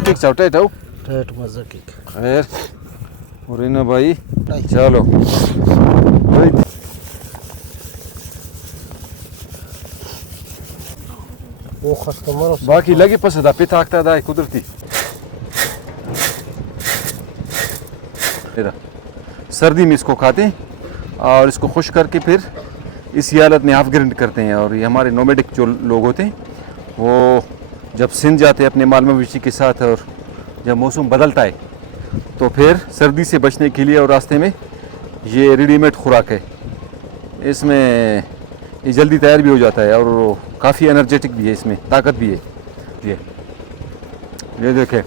kick चाव tight हो tight मजा किक खैर और ना भाई चलो वो कस्टमर बाकी लगी पसंद आ पिता आखता है कुदरती सर्दी में इसको खाते हैं और इसको खुश करके फिर इसी हालत में हाफ ग्रिंड करते हैं। और ये हमारे नोमेडिक जो लोग होते हैं वो जब सिंध जाते हैं अपने माल मवेशी के साथ और जब मौसम बदलता है तो फिर सर्दी से बचने के लिए और रास्ते में ये रेडीमेड खुराक है, इसमें ये जल्दी तैयार भी हो जाता है और काफ़ी एनर्जेटिक भी है, इसमें ताकत भी है। ये देखें